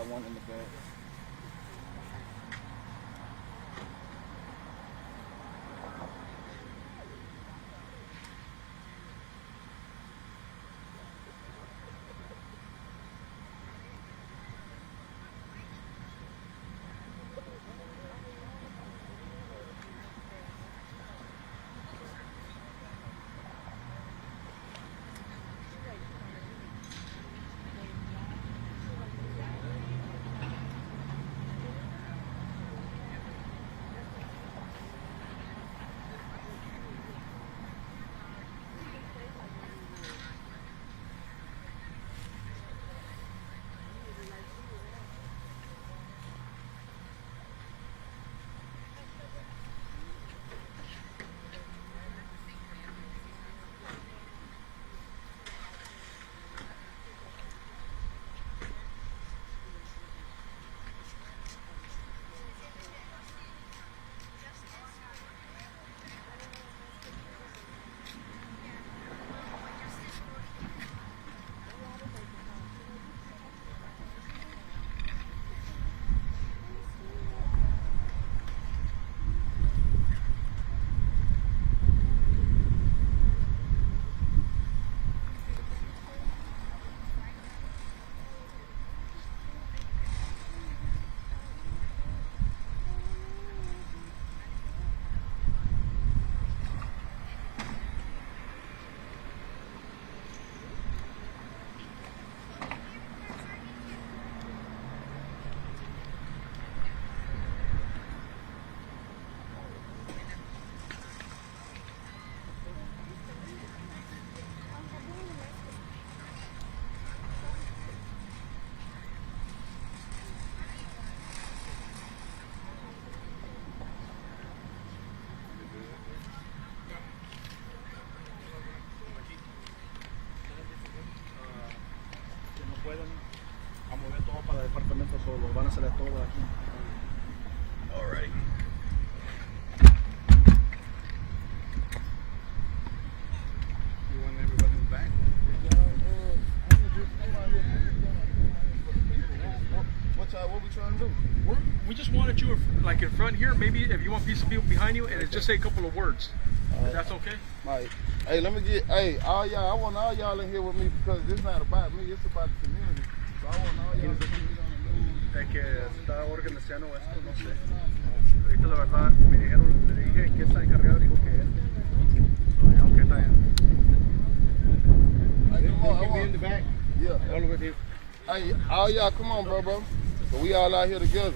got one in the bed. A mover todo para el departamento solo, van a hacer todo aquí. Alright. You want everybody in the back? What we trying to do? We just wanted you like in front here, maybe if you want a piece of people behind you, and just say a couple of words. If that's okay? Mike, hey, let me get, all y'all, I want all y'all in here with me because this not about me, it's about the community. So I want all y'all to be on the news. De que está organizando esto, no sé. Ahorita la verdad, me dijeron, le dije que está encargado, dijo que él. So, yeah, okay, está bien. Hey, come on, You can be in the back. Yeah. All with you. Hey, all y'all, come on, bro. So we all out here together.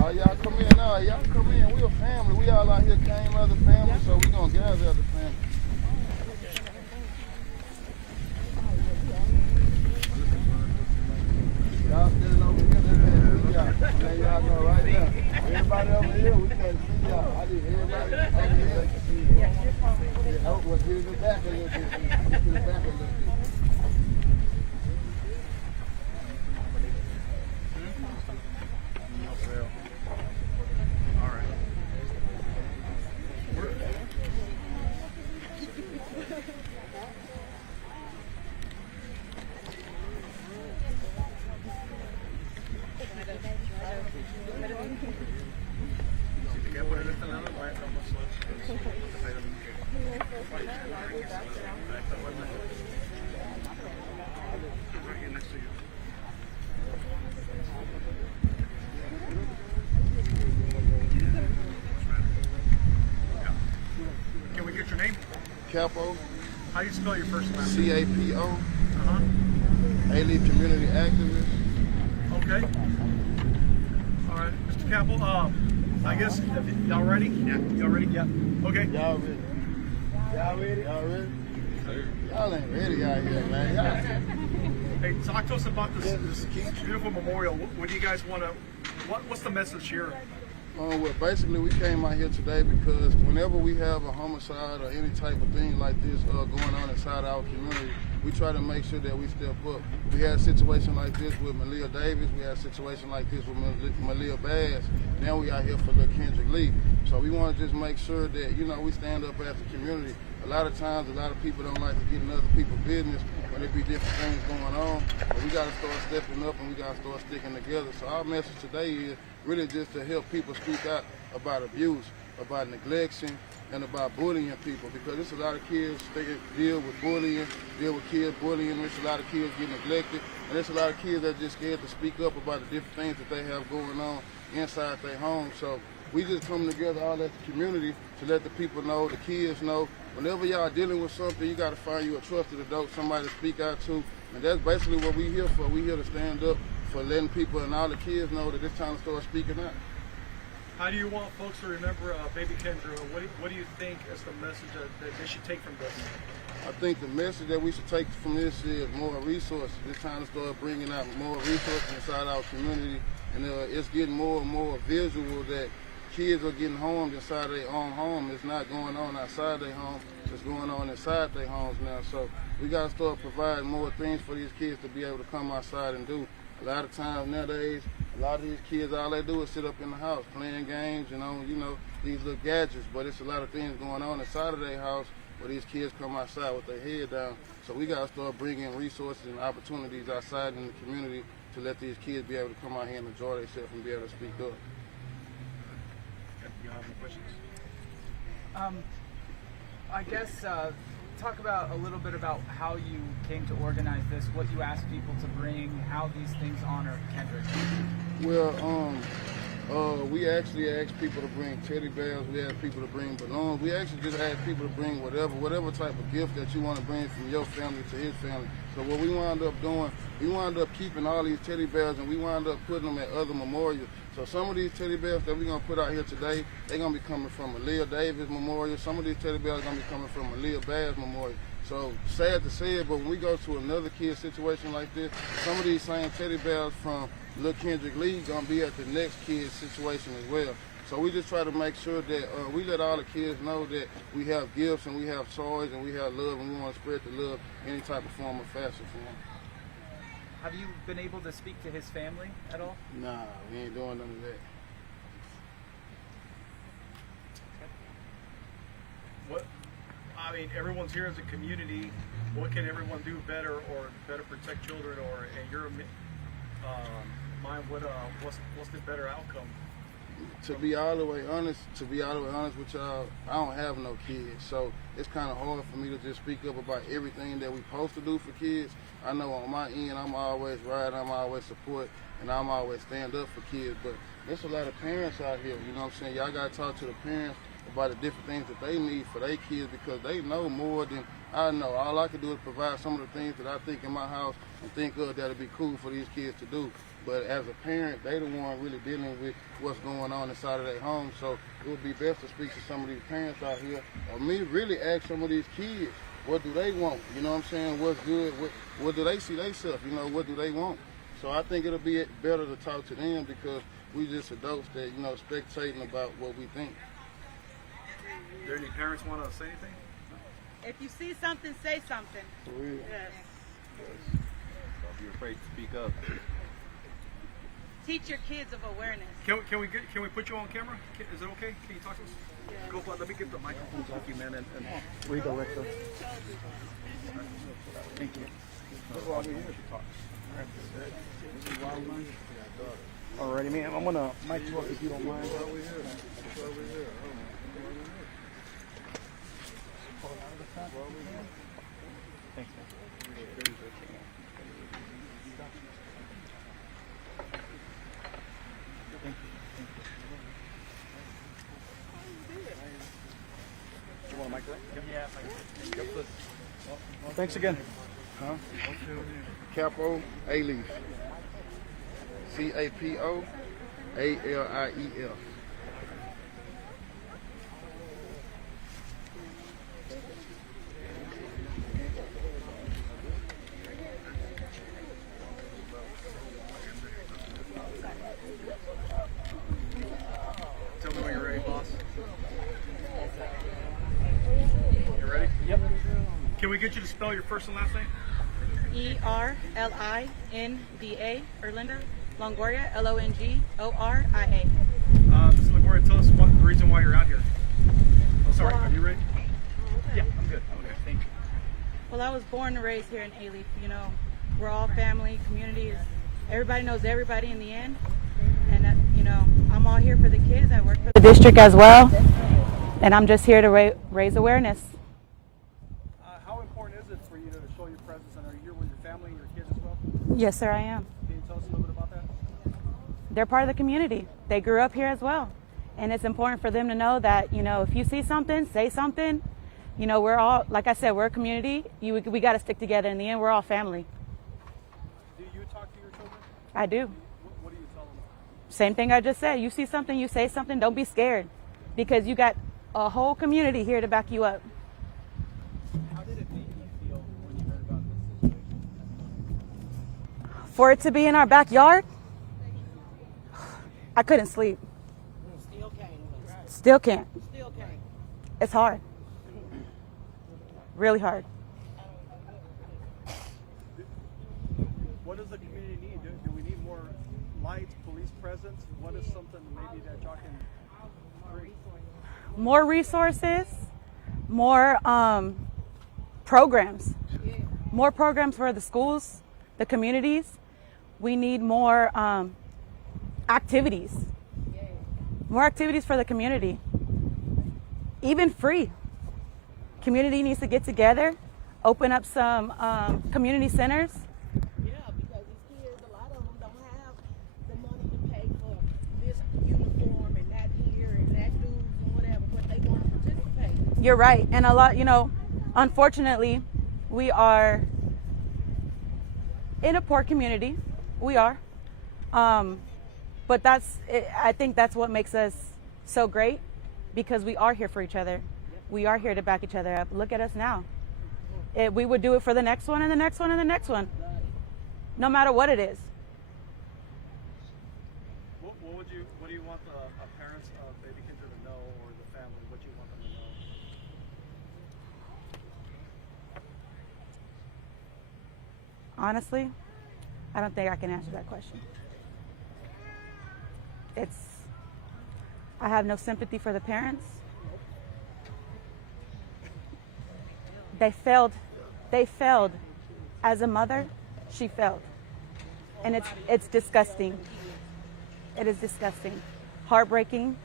All y'all come in now. Y'all come in. We a family. We all out here came as a family, so we gonna gather as a family. Y'all standing over here. Let y'all know right now. Everybody over here, we can't see y'all. I need everybody over here to see y'all. Oh, we'll get in the back a little bit. Get in the back a little bit. Can we get your name? Capo. How do you spell your first name? C-A-P-O. A-Leaf community activist. Okay. All right, Mr. Capo. I guess y'all ready? Yeah. Y'all ready? Yeah. Okay. Y'all ready? Y'all ready? Y'all ready? Y'all ain't ready out here, man. Hey, talk to us about this beautiful memorial. What do you guys want to? What's the message here? Well, basically, we came out here today because whenever we have a homicide or any type of thing like this going on inside our community, we try to make sure that we step up. We had a situation like this with Malia Davis. We had a situation like this with Malia Bass. Now we out here for little Kendrick Lee. So we want to just make sure that, you know, we stand up as a community. A lot of times, a lot of people don't like to get in other people's business when there be different things going on. But we got to start stepping up and we got to start sticking together. So our message today is really just to help people speak out about abuse, about neglection, and about bullying people, because there's a lot of kids that deal with bullying, deal with kids bullying. There's a lot of kids get neglected, and there's a lot of kids that are just scared to speak up about the different things that they have going on inside their home. So we just come together all as a community to let the people know, the kids know, whenever y'all dealing with something, you got to find you a trusted adult, somebody to speak out to, and that's basically what we here for. We here to stand up for letting people and all the kids know that it's time to start speaking out. How do you want folks to remember baby Kendra? What do you think is the message that they should take from this? I think the message that we should take from this is more resources. It's time to start bringing out more resources inside our community, and it's getting more and more visual that kids are getting harmed inside their own home. It's not going on outside their home. It's going on inside their homes now. So we got to start providing more things for these kids to be able to come outside and do. A lot of times nowadays, a lot of these kids, all they do is sit up in the house playing games and on, you know, these little gadgets. But it's a lot of things going on inside of their house where these kids come outside with their head down. So we got to start bringing resources and opportunities outside in the community to let these kids be able to come out here and enjoy themselves and be able to speak up. You have any questions? I guess talk about a little bit about how you came to organize this, what you asked people to bring, how these things honor Kendrick. Well, we actually asked people to bring teddy bears. We asked people to bring balloons. We actually just asked people to bring whatever type of gift that you want to bring from your family to his family. So what we wound up doing, we wound up keeping all these teddy bears and we wound up putting them at other memorials. So some of these teddy bears that we're going to put out here today, they're going to be coming from Malia Davis Memorial. Some of these teddy bears are going to be coming from Malia Bass Memorial. So sad to say it, but when we go to another kid situation like this, some of these same teddy bears from Lil Kendrick Lee going to be at the next kid's situation as well. So we just try to make sure that we let all the kids know that we have gifts and we have toys and we have love, and we want to spread the love any type of form or fashion for them. Have you been able to speak to his family at all? Nah, we ain't doing none of that. What? I mean, everyone's here as a community. What can everyone do better or better protect children? Or in your mind, what's the better outcome? To be all the way honest with y'all, I don't have no kids, so it's kind of hard for me to just speak up about everything that we're supposed to do for kids. I know on my end, I'm always right, I'm always support, and I'm always stand up for kids, but there's a lot of parents out here, you know what I'm saying? Y'all got to talk to the parents about the different things that they need for their kids, because they know more than I know. All I can do is provide some of the things that I think in my house and think of that'll be cool for these kids to do. But as a parent, they the one really dealing with what's going on inside of their home. So it would be best to speak to some of these parents out here, or me really ask some of these kids, what do they want? You know what I'm saying? What's good? What do they see themselves? You know, what do they want? So I think it'll be better to talk to them, because we just adults that, you know, spectating about what we think. Do any parents want to say anything? If you see something, say something. For real. Yes. Don't be afraid to speak up. Teach your kids of awareness. Can we put you on camera? Is it okay? Can you talk to us? Yeah. Go, let me get the microphone off you, man, and redirect us. Thank you. That's why we're here to talk. Alrighty, man. I'm gonna mic you up if you don't mind. That's why we're here. That's why we're here. Thanks, man. You want a mic right? Yeah. Well, thanks again. Huh? Capo Alief. CAPO ALIEF. Tell me when you're ready, boss. You ready? Yep. Can we get you to spell your first and last name? Erlinda, Erlinda, Longoria, Longoria. Ms. LaGuardia, tell us the reason why you're out here. Oh, sorry, are you ready? Yeah, I'm good. Okay, thank you. Well, I was born and raised here in Alief. You know, we're all family, community. Everybody knows everybody in the end. And, you know, I'm all here for the kids. I work for the district as well. And I'm just here to raise awareness. How important is it for you to show your presence? And are you here with your family and your kids as well? Yes, sir, I am. Can you tell us a little bit about that? They're part of the community. They grew up here as well. And it's important for them to know that, you know, if you see something, say something. You know, we're all, like I said, we're a community. We got to stick together. In the end, we're all family. Do you talk to your children? I do. What do you tell them? Same thing I just said. You see something, you say something. Don't be scared, because you got a whole community here to back you up. How did it make you feel when you heard about this situation? For it to be in our backyard, I couldn't sleep. Still can't. It's hard. Really hard. What does the community need? Do we need more lights, police presence? What is something maybe that y'all can bring? More resources, more programs. More programs for the schools, the communities. We need more activities. More activities for the community. Even free. Community needs to get together, open up some community centers. Yeah, because these kids, a lot of them don't have the money to pay for this uniform and that here and that dues and whatever, but they want to participate. You're right. And a lot, you know, unfortunately, we are in a poor community. We are. But I think that's what makes us so great, because we are here for each other. We are here to back each other up. Look at us now. We would do it for the next one and the next one and the next one, no matter what it is. What do you want the parents of baby Kendrick to know, or the family? What do you want them to know? Honestly, I don't think I can answer that question. I have no sympathy for the parents. They failed. As a mother, she failed. And it's disgusting. It is disgusting. Heartbreaking.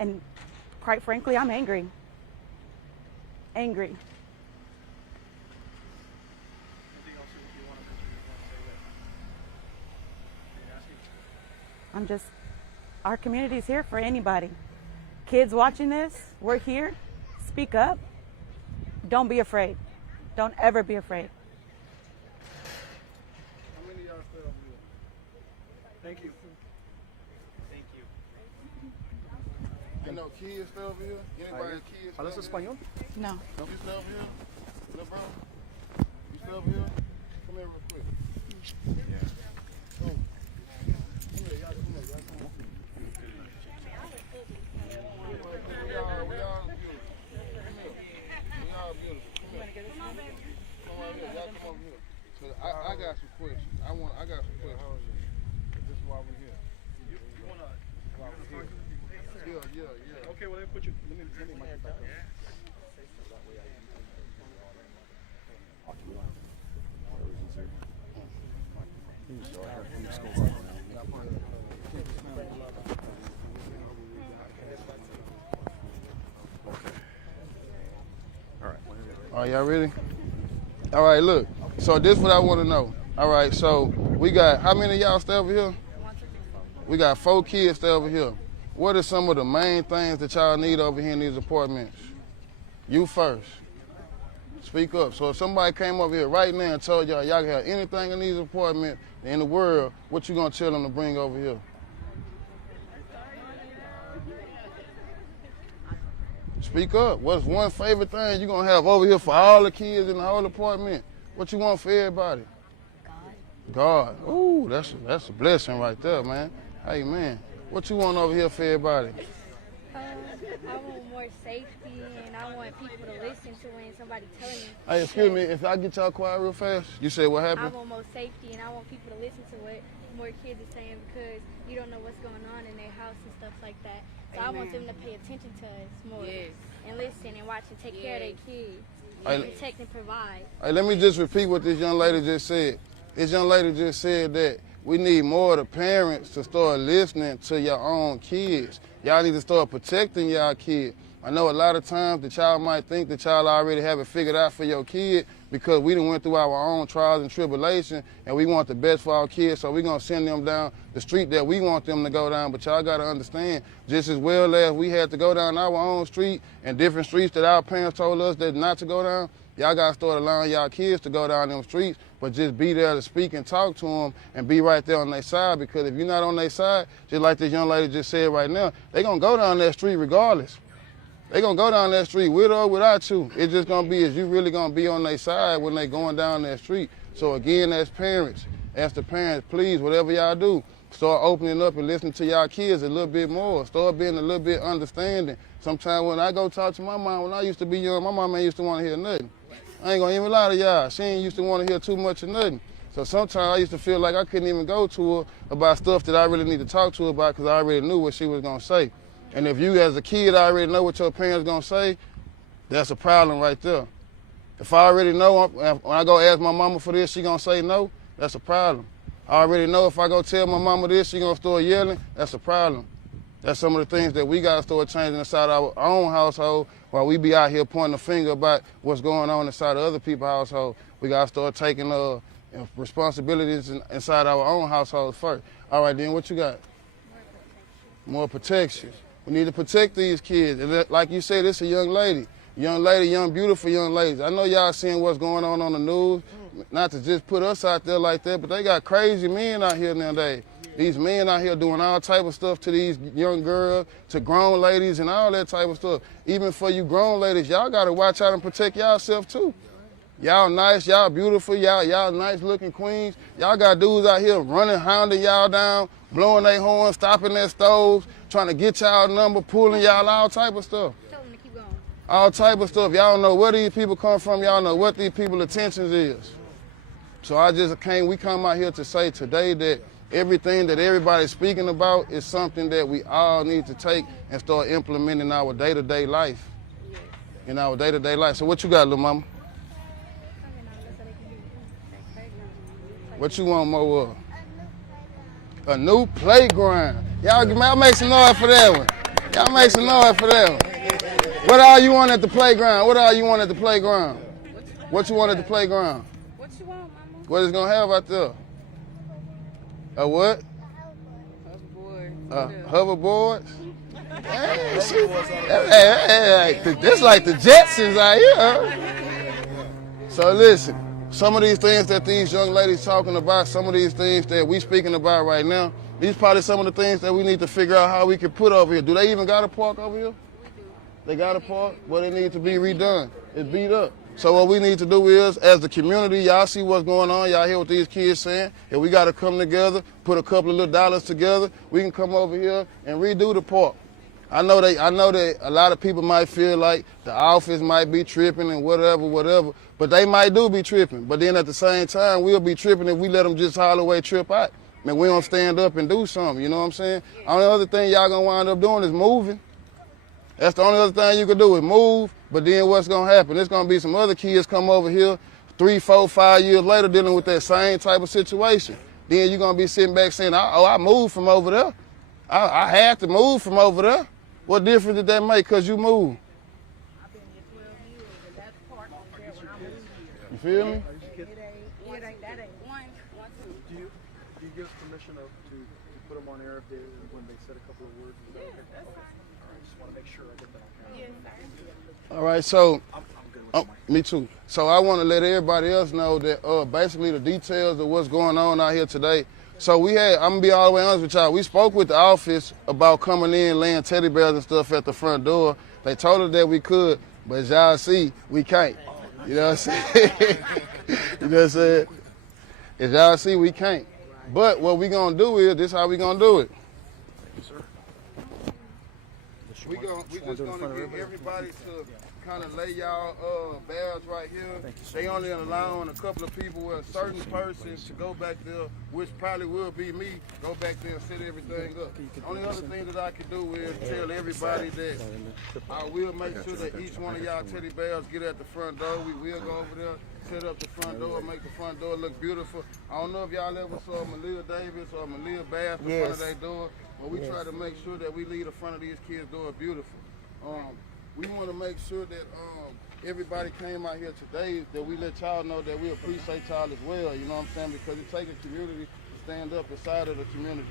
And quite frankly, I'm angry. Angry. Anything else you want to mention? You want to say that? Our community's here for anybody. Kids watching this, we're here. Speak up. Don't be afraid. Don't ever be afraid. How many of y'all still here? Thank you. Thank you. Ain't no kids still over here? Anybody kids? ¿Hablas español? No. You still over here? Little bro? You still over here? Come here real quick. Yeah. Oh. Come here, y'all come here. We all beautiful. We all beautiful. Come here. Come over here. Y'all come over here. So I got some questions. I got some questions. This is why we're here. You want to talk to the people? Yeah. Okay, well, let me mic it back up. All right, y'all ready? All right, look. So this is what I want to know. All right, so we got, how many of y'all stay over here? We got 4 kids stay over here. What are some of the main things that y'all need over here in these apartments? You first. Speak up. So if somebody came over here right now and told y'all can have anything in these apartments in the world, what you gonna tell them to bring over here? Speak up. What's one favorite thing you gonna have over here for all the kids in the whole apartment? What you want for everybody? God. Ooh, that's a blessing right there, man. Hey, man. What you want over here for everybody? I want more safety, and I want people to listen to when somebody telling me. Hey, excuse me, if I get y'all quiet real fast, you said what I happened? want more safety, and I want people to listen to what more kids are saying because you don't know what's going on in their house and stuff like that. So I want them to pay attention to us more and listen and watch and take care of their kids. And protect and provide. Hey, let me just repeat what this young lady just said. This young lady just said that we need more of the parents to start listening to your own kids. Y'all need to start protecting y'all kids. I know a lot of times the child might think the child already have it figured out for your kid because we done went through our own trials and tribulation and we want the best for our kids, so we're going to send them down the street that we want them to go down. But y'all got to understand, just as well as we had to go down our own street and different streets that our parents told us that not to go down, y'all got to start allowing y'all kids to go down them streets, but just be there to speak and talk to them and be right there on their side, because if you're not on their side, just like this young lady just said right now, they going to go down that street regardless. They going to go down that street with or without you. It's just going to be, is you really going to be on their side when they going down that street? So again, as parents, please, whatever y'all do, start opening up and listening to y'all kids a little bit more. Start being a little bit understanding. Sometimes when I go talk to my mom, when I used to be young, my mom ain't used to want to hear nothing. I ain't going to even lie to y'all. She ain't used to want to hear too much of nothing. So sometimes I used to feel like I couldn't even go to her about stuff that I really need to talk to her about because I already knew what she was going to say. And if you as a kid already know what your parents going to say, that's a problem right there. If I already know, when I go ask my mama for this, she going to say no, that's a problem. I already know if I go tell my mama this, she going to start yelling, that's a problem. That's some of the things that we got to start changing inside our own household while we be out here pointing a finger about what's going on inside of other people's household. We got to start taking responsibilities inside our own household first. All right, then what you got? More protection. We need to protect these kids. And like you said, it's a young lady, young, beautiful young ladies. I know y'all seeing what's going on the news. Not to just put us out there like that, but they got crazy men out here nowadays. These men out here doing all type of stuff to these young girls, to grown ladies and all that type of stuff. Even for you grown ladies, y'all got to watch out and protect yourself too. Y'all nice, y'all beautiful, y'all nice looking queens. Y'all got dudes out here running, hounding y'all down, blowing their horns, stopping their stoves, trying to get y'all number, pulling y'all, all type of stuff. Tell them to keep going. All type of stuff. Y'all know where these people come from. Y'all know what these people's intentions is. So we come out here to say today that everything that everybody's speaking about is something that we all need to take and start implementing in our day-to-day life. In our day-to-day life. So what you got, little mama? What you want more of? A new playground. Y'all make some noise for that one. Y'all make some noise for that one. What all you want at the playground? What all you want at the playground? What you want at the playground? What you want, mama? What is gonna have out there? A what? Hoverboard. Hoverboards? Hey, this like the Jetsons out here. So listen. Some of these things that these young ladies talking about, some of these things that we speaking about right now, these probably some of the things that we need to figure out how we can put over here. Do they even got a park over here? They got a park, but it needs to be redone. It's beat up. So what we need to do is, as the community, y'all see what's going on, y'all hear what these kids saying, and we got to come together, put a couple of little dollars together, we can come over here and redo the park. I know that a lot of people might feel like the office might be tripping and whatever, but they might do be tripping. But then at the same time, we'll be tripping if we let them just all the way trip out. I mean, we don't stand up and do something, you know what I'm saying? Only other thing y'all gonna wind up doing is moving. That's the only other thing you can do is move, but then what's gonna happen? There's gonna be some other kids come over here 3, 4, 5 years later dealing with that same type of situation. Then you're gonna be sitting back saying, oh, I moved from over there. I had to move from over there. What difference did that make because you moved? I've been here 12 years, and that's part of there when I moved here. You feel me? That ain't one, two. Do you give us permission to put them on air if when they said a couple of words? Is that okay? That's fine. All right, just want to make sure I get that on camera. Yes, sir. All right, so, I'm good with me too. So I want to let everybody else know that basically the details of what's going on out here today. So I'm gonna be all the way honest with y'all. We spoke with the office about coming in, laying teddy bears and stuff at the front door. They told us that we could, but as y'all see, we can't. You know what I'm saying? You know what I'm saying? As y'all see, we can't. But what we gonna do is, this how we gonna do it. Yes, sir. we just gonna get everybody to kind of lay y'all bears right here. They only allowing a couple of people with certain persons to go back there, which probably will be me, go back there and set everything up. Only other thing that I can do is tell everybody that I will make sure that each one of y'all teddy bears get at the front door. We will go over there, set up the front door, make the front door look beautiful. I don't know if y'all ever saw Malia Davis or Malia Bass in front of their door, but we try to make sure that we leave the front of these kids' door beautiful. We want to make sure that everybody came out here today, that we let y'all know that we appreciate y'all as well, you know what I'm saying? Because it takes a community to stand up beside of the community.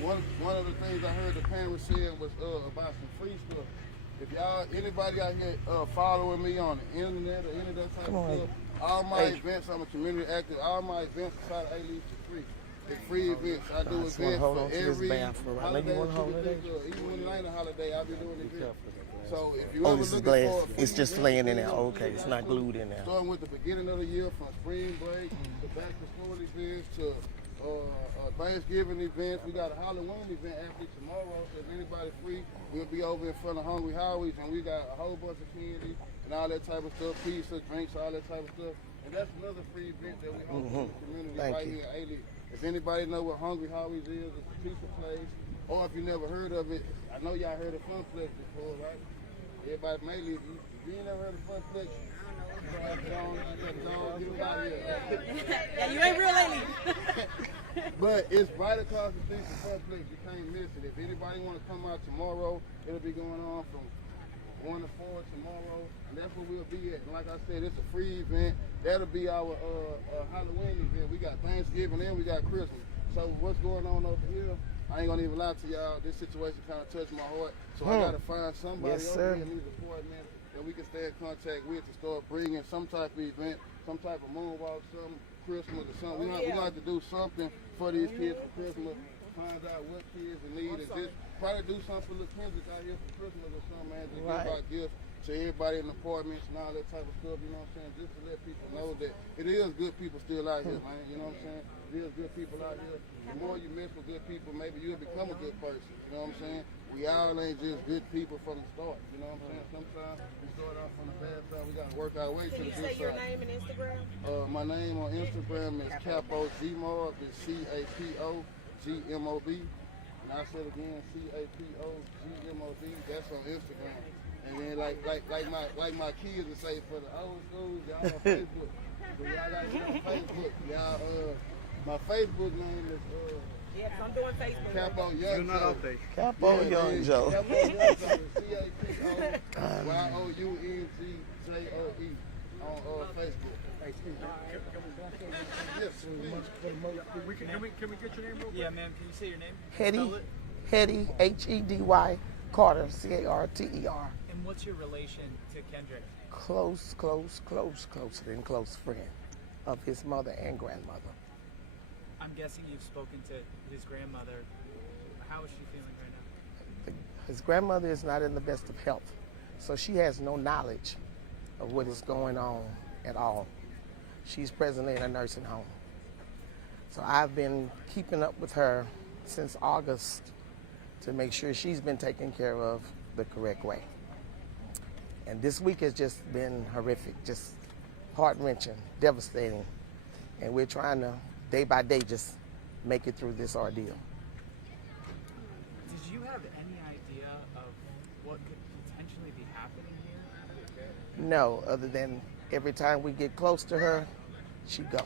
One of the things I heard the parents saying was about some free stuff. If y'all, anybody out here following me on the internet or any of that type of stuff, all my events, I'm a community active, all my events inside of A-Leaf are free. It's free events. I do events for every holiday, even when it ain't a holiday, I'll be doing events. So if you ever this is looking glass. for It's just laying in there. Okay, it's not glued in there. Starting with the beginning of the year, from spring break to back to school events to Thanksgiving events. We got a Halloween event actually tomorrow. So if anybody's free, we'll be over in front of Hungry Howie's, and we got a whole bunch of candy and all that type of stuff, pizza, drinks, all that type of stuff. And that's another free event that we host in the community right here in A-Leaf. If anybody know what Hungry Howie's is, it's a pizza place. Or if you never heard of it, I know y'all heard of Funplex before, right? Everybody may leave. If you ain't never heard of Funplex, Yeah, you ain't real lately. but it's right across the street from Funplex. You can't miss it. If anybody want to come out tomorrow, it'll be going on from 1 to 4 tomorrow, and that's where we'll be at. And like I said, it's a free event. That'll be our Halloween event. We got Thanksgiving and we got Christmas. So what's going on over here? I ain't gonna even lie to y'all. This situation kind of touched my heart. So I gotta find somebody over here in these apartments that we can stay in contact with to start bringing some type of event, some type of moonwalk, some Christmas or something. We're gonna have to do something for these kids for Christmas. Find out what kids need, and just probably do something for little Kendrick out here for Christmas or something, man. Just give out gifts to everybody in the apartments and all that type of stuff, you know what I'm saying? Just to let people know that it is good people still out here, man, you know what I'm saying? It is good people out here. The more you mess with good people, maybe you'll become a good person, you know what I'm saying? We all ain't just good people from the start, you know what I'm saying? Sometimes we start off on the bad side, we gotta work our way to the good side. Can you say your name and Instagram? My name on Instagram is Capo Gmob, it's CAPOGMOB. And I said again, CAPOGMOB, that's on Instagram. And then like my kids would say for the old school, y'all on Facebook. So y'all gotta get on Facebook. Y'all my Facebook name is Yes, I'm doing Facebook. Capo Young Joe. Capo Young Joe. Capo Young Joe is CAPOYOUNGJOE on Facebook. Yes. Can we get your name real quick? Yeah, ma'am. Can you say your name? Hetty, Hedy Carter, Carter. And what's your relation to Kendrick? Closer than close friend of his mother and grandmother. I'm guessing you've spoken to his grandmother. How is she feeling right now? His grandmother is not in the best of health, so she has no knowledge of what is going on at all. She's presently in a nursing home. So I've been keeping up with her since August to make sure she's been taken care of the correct way. And this week has just been horrific, just heart-wrenching, devastating. And we're trying to, day by day, just make it through this ordeal. Did you have any idea of what could potentially be happening here? No, other than every time we get close to her, she go.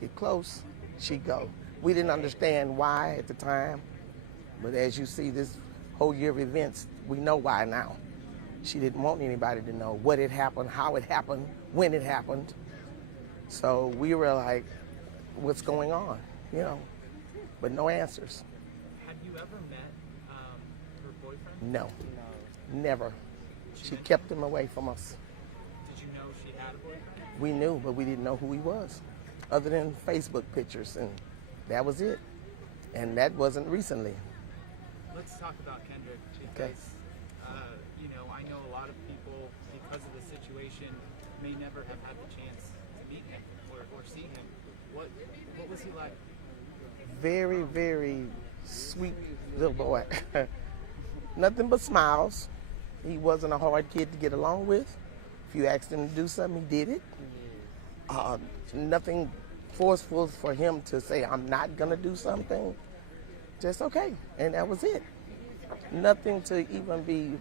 Get close, she go. We didn't understand why at the time, but as you see this whole year of events, we know why now. She didn't want anybody to know what had happened, how it happened, when it happened. So we were like, what's going on, you know, but no answers. Have you ever met her boyfriend? No, never. She kept him away from us. Did you know she had a boyfriend? We knew, but we didn't know who he was, other than Facebook pictures, and that was it. And that wasn't recently. Let's talk about Kendrick, because, you know, I know a lot of people, because of the situation, may never have had the chance to meet him or see him. What was he like? Very, very sweet little boy. Nothing but smiles. He wasn't a hard kid to get along with. If you asked him to do something, he did it. Nothing forceful for him to say, I'm not going to do something. Just okay. And that was it. Nothing to even be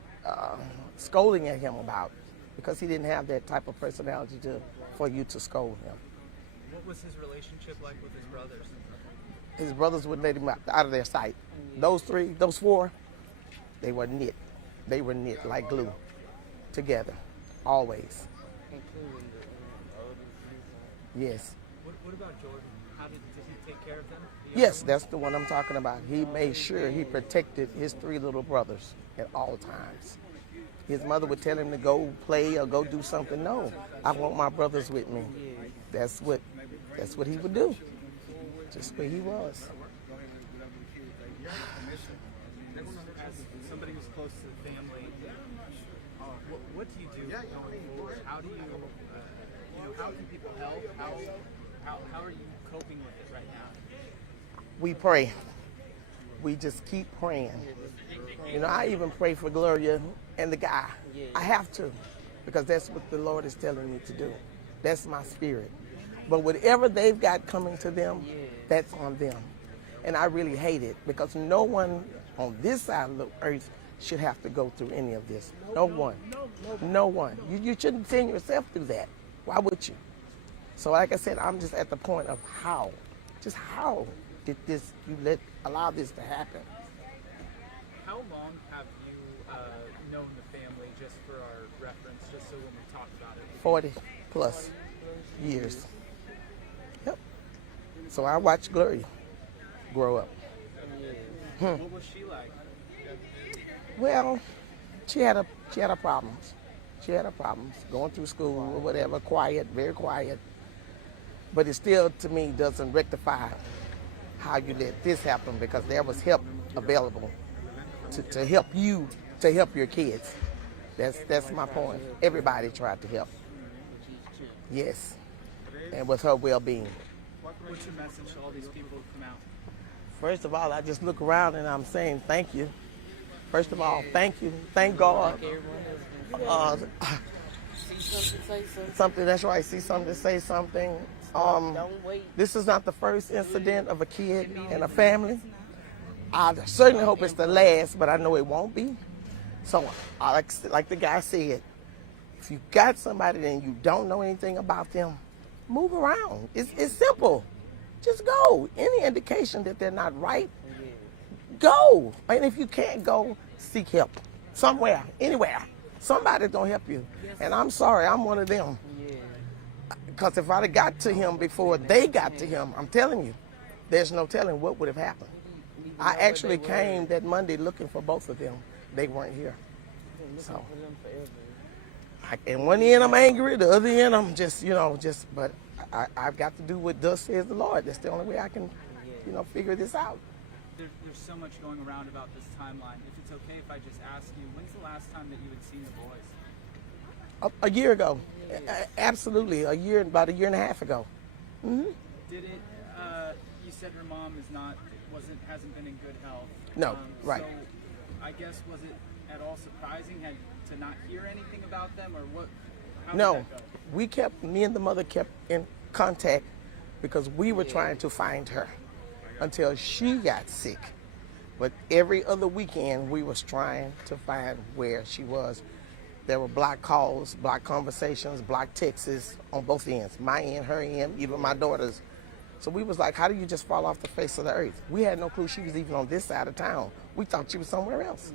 scolding at him about, because he didn't have that type of personality for you to scold him. What was his relationship like with his brothers? His brothers would let him out of their sight. Those four, they were knit. They were knit like glue together, always. Yes. What about Jordan? Did he take care of them? Yes, that's the one I'm talking about. He made sure he protected his 3 little brothers at all times. His mother would tell him to go play or go do something. No, I want my brothers with me. That's what he would do. Just where he was. As somebody who's close to the family, what do you do going forward? How do you, how can people help? How are you coping with it right now? We pray. We just keep praying. I even pray for Gloria and the guy. I have to, because that's what the Lord is telling me to do. That's my spirit. But whatever they've got coming to them, that's on them. And I really hate it, because no one on this side of the earth should have to go through any of this. No one. No one. You shouldn't send yourself through that. Why would you? So like I said, I'm just at the point of how did you allow this to happen? How long have you known the family, just for our reference, just so when we talk about it? 40 plus years. Yep. So I watched Gloria grow up. What was she like? Well, she had her problems. She had her problems going through school or whatever, quiet, very quiet. But it still, to me, doesn't rectify how you let this happen, because there was help available to help you, to help your kids. That's my point. Everybody tried to help. Yes. And with her well-being. What's your message to all these people who come out? First of all, I just look around and I'm saying thank you. First of all, thank you. Thank God. Something, that's right. See something, say something. This is not the first incident of a kid and a family. I certainly hope it's the last, but I know it won't be. So, like the guy said, if you got somebody and you don't know anything about them, move around. It's simple. Just go. Any indication that they're not right, go. And if you can't go, seek help. Somewhere, anywhere. Somebody's going to help you. And I'm sorry, I'm one of them. Because if I'd have got to him before they got to him, I'm telling you, there's no telling what would have happened. I actually came that Monday looking for both of them. They weren't here. So, and one end I'm angry, the other end I'm just, but I've got to do what thus says the Lord. That's the only way I can, figure this out. There's so much going around about this timeline. If it's okay if I just ask you, when's the last time that you had seen the boys? A year ago. Absolutely. About a year and a half ago. Mm-hmm. Did it, you said her mom hasn't been in good health. No, right. So I guess, was it at all surprising to not hear anything about them, or what? No, me and the mother kept in contact, because we were trying to find her until she got sick. But every other weekend we was trying to find where she was. There were block calls, block conversations, block texts on both ends, my end, her end, even my daughter's. So we was like, how do you just fall off the face of the earth? We had no clue she was even on this side of town. We thought she was somewhere else.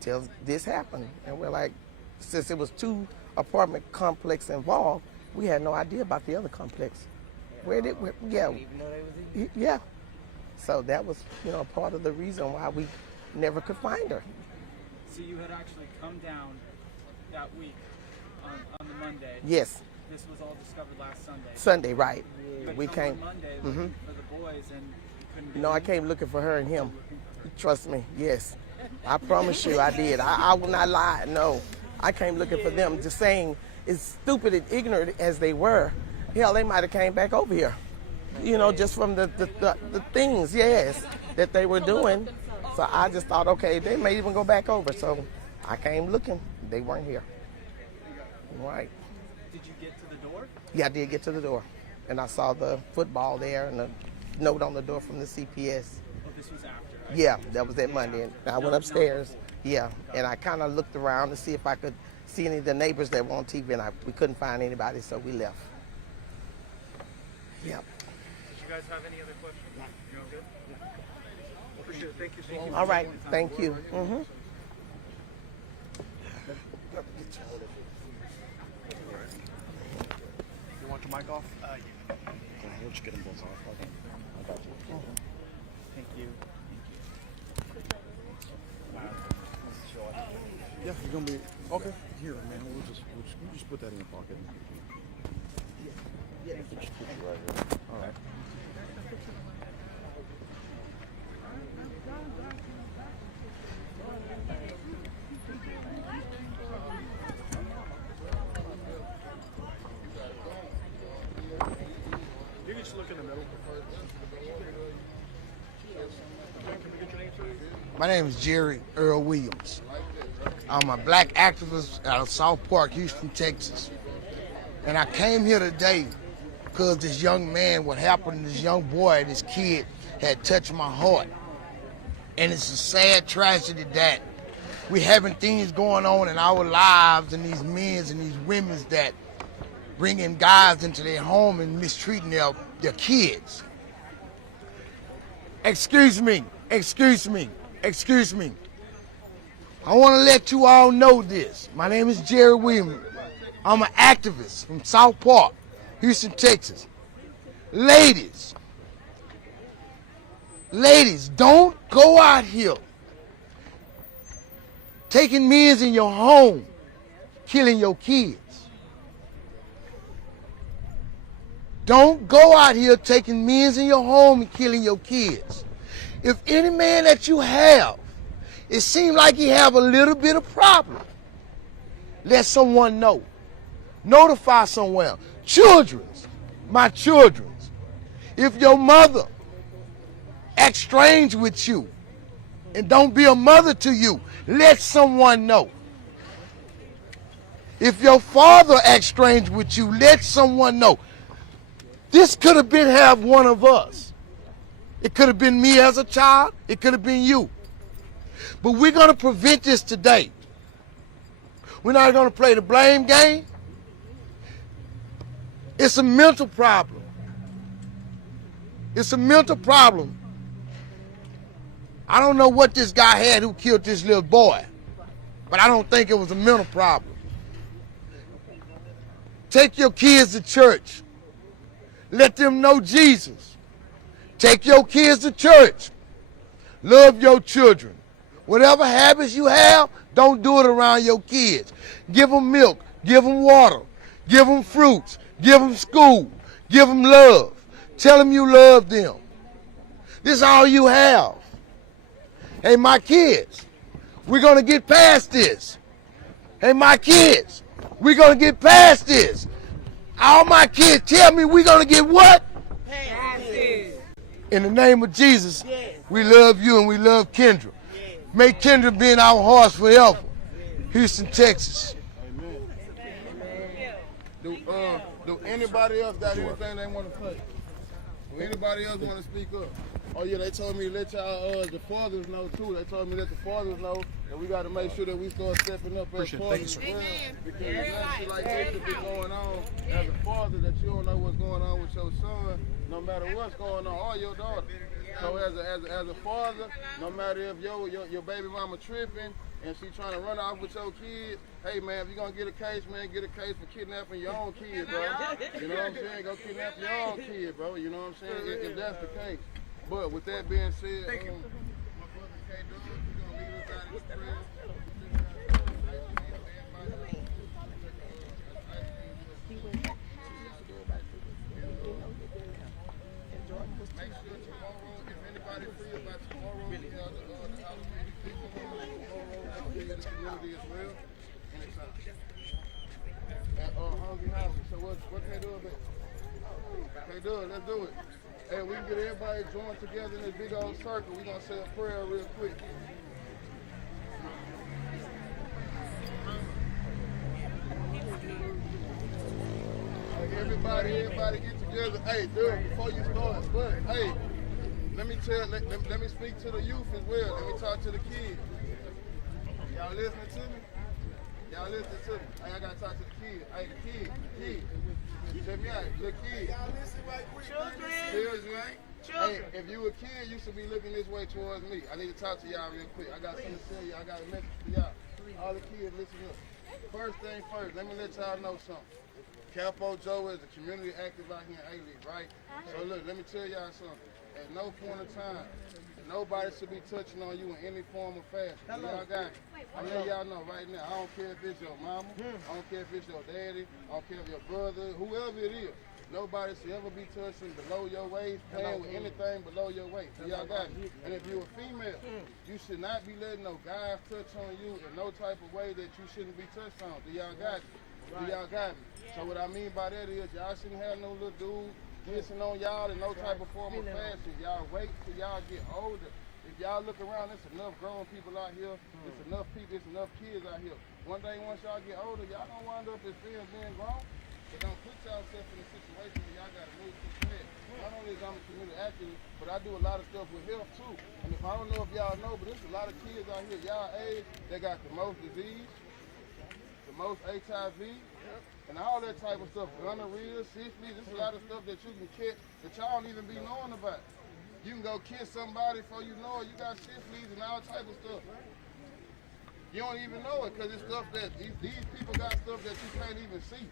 Till this happened. And we're like, since it was 2 apartment complex involved, we had no idea about the other complex. Yeah. So that was, part of the reason why we never could find her. So you had actually come down that week on the Monday. Yes. This was all discovered last Sunday. Sunday, right. But We came. On Monday looking for the boys, and you couldn't get No, I came looking for her and him. Trust me, yes. I promise you I did. I will not lie, no. I came looking for them, just saying, as stupid and ignorant as they were, hell, they might have came back over here. Just from the things, yes, that they were doing. So I just thought, okay, they may even go back over. So I came looking. They weren't here. Right. Did you get to the door? Yeah, I did get to the door. And I saw the football there and a note on the door from the CPS. Oh, this was after. Yeah, that was that Monday. And I went upstairs. Yeah, and I kind of looked around to see if I could see any of the neighbors that were on TV, and we couldn't find anybody, so we left. Yep. Did you guys have any other questions? You all good? Appreciate it. Thank you so much. All right, thank you. You want the mic off? Yeah. We'll just get them both off. Okay. I got you. Thank you. Yeah, you're gonna be okay. Here, man. We'll just put that in your pocket. Yeah. Just put you right here. All right. You can just look in the middle. Can we get your name, sir? My name is Jerry Earl Williams. I'm a black activist out of South Park, Houston, Texas. And I came here today because this young man, what happened to this young boy, this kid, had touched my heart. And it's a sad tragedy that we're having things going on in our lives and these men's and these women's that bringing guys into their home and mistreating their kids. Excuse me. I want to let you all know this. My name is Jerry Williams. I'm an activist from South Park, Houston, Texas. Ladies, don't go out here taking men in your home, killing your kids. Don't go out here taking men in your home and killing your kids. If any man that you have, it seems like you have a little bit of problem, let someone know. Notify someone. Children's, my children's. If your mother acts strange with you and don't be a mother to you, let someone know. If your father acts strange with you, let someone know. This could have been one of us. It could have been me as a child. It could have been you. But we're going to prevent this today. We're not going to play the blame game. It's a mental problem. It's a mental problem. I don't know what this guy had who killed this little boy, but I don't think it was a mental problem. Take your kids to church. Let them know Jesus. Take your kids to church. Love your children. Whatever habits you have, don't do it around your kids. Give them milk. Give them water. Give them fruits. Give them school. Give them love. Tell them you love them. This is all you have. Hey, my kids, we're going to get past this. Hey, my kids, we're going to get past this. All my kids tell me we're going to get what? Past this. In the name of Jesus, yes. We love you and we love Kendrick. Yes. May Kendrick be in our hearts forever. Yes. Houston, Texas. Amen. Do anybody else got anything they want to say? Do anybody else want to speak up? Oh yeah, they told me to let y'all, the fathers know too. They told me to let the fathers know that we got to make sure that we start stepping up as fathers as well. Because shit like this could be going on as a father that you don't know what's going on with your son, no matter what's going on, or your daughter. So as a father, no matter if your baby mama tripping and she trying to run off with your kids, hey man, if you're gonna get a case, man, get a case for kidnapping your own kid, bro. You know what I'm saying? Go kidnap your own kid, bro. You know what I'm saying? If that's the case. But with that being said, my brother K. Dog, we're gonna lead us out in prayer. Make sure tomorrow, if anybody free about tomorrow, we have the Halloween people tomorrow in the community as well. Anytime. At Hungry House. So what can they do about it? K. Dog, let's do it. Hey, we can get everybody joined together in this big old circle. We're going to say a prayer real quick. Everybody get together. Hey, dude, before you start, but hey, let me speak to the youth as well. Let me talk to the kids. Y'all listening to me? Y'all listening to me? Hey, I gotta talk to the kids. Hey, the kids. Check me out, the kids. Children. Hey, if you a kid, you should be looking this way towards me. I need to talk to y'all real quick. I got something to tell you. I got a message for y'all. All the kids, listen up. First thing first, let me let y'all know something. Capo Joe is a community active out here in A-League, right? So look, let me tell y'all something. At no point in time, nobody should be touching on you in any form or fashion. Y'all got it. I'm letting y'all know right now. I don't care if it's your mama, I don't care if it's your daddy, I don't care if your brother, whoever it is. Nobody should ever be touching below your waist, playing with anything below your waist. Y'all got it. And if you're a female, you should not be letting no guys touch on you in no type of way that you shouldn't be touched on. Do y'all got it? Do y'all got me? So what I mean by that is y'all shouldn't have no little dude kissing on y'all in no type of form of fashion. Y'all wait till y'all get older. If y'all look around, there's enough grown people out here. There's enough people, there's enough kids out here. One day once y'all get older, y'all gonna wind up as being grown. So don't put yourself in a situation where y'all gotta move too fast. Not only is I'm a community activist, but I do a lot of stuff with health too. And if I don't know if y'all know, but there's a lot of kids out here, y'all age, they got the most disease, the most HIV, and all that type of stuff, gonorrhea, syphilis, there's a lot of stuff that you can catch that y'all don't even be knowing about. You can go kiss somebody before you know it, you got syphilis and all type of stuff. You don't even know it because it's stuff that these people got stuff that you can't even see.